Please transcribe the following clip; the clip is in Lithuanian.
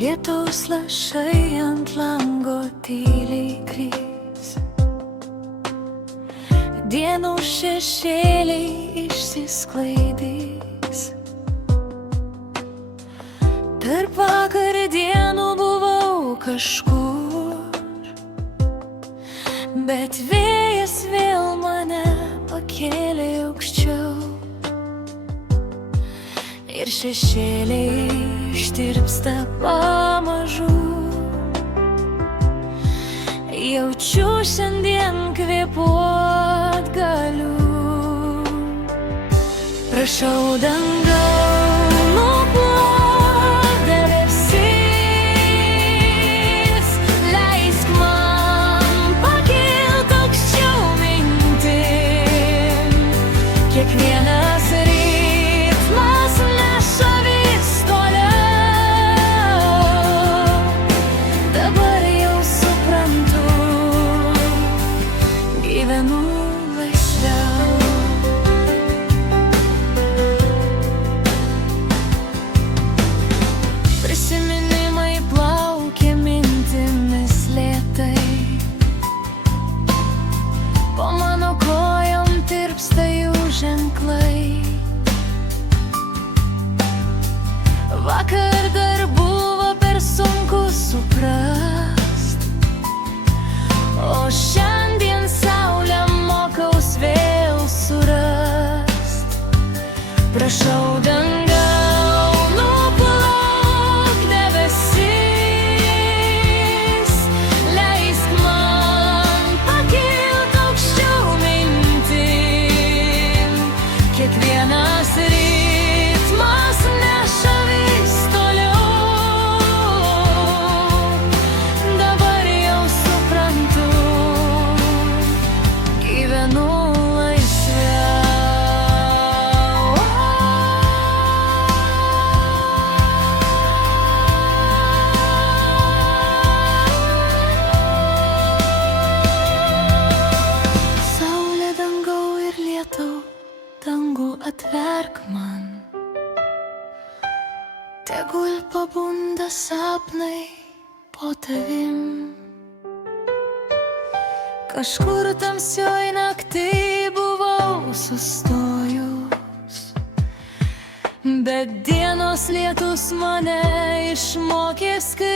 Lietaus lašai ant lango tyliai krys, dienų šešėliai išsisklaidys. Tarp vakar dienų buvau kažkur, bet vėjas vėl mane pakėlė aukščiau, ir šešėliai ištirpsta pamažu. Jaučiu, šiandien kvėpuot galiu. Prašau dangau, nuplak debesis, leisk man pakilt aukščiau mintim. Kiekvienas ritmas neša vis toliau. Dabar jau suprantu, gyvenu laisviau. Prisiminimai plaukia mintimis lėtai, po mano kojom tirpsta jų ženklai. Vakar dar buvo per sunku suprast, o šiandien saulę mokaus vėl surast. Prašau dangau, nuplak debesis, leisk man pakilt aukščiau mintim. Kiekvienas ritmas neša vis toliau. Dabar jau suprantu, gyvenu laisviau. Saulė, dangau ir lietau, dangų atverk man. Tegul pabunda sapnai po tavim. Kažkur tamsioj naktį buvau sustojus, bet dienos lietus mane išmokė skristi.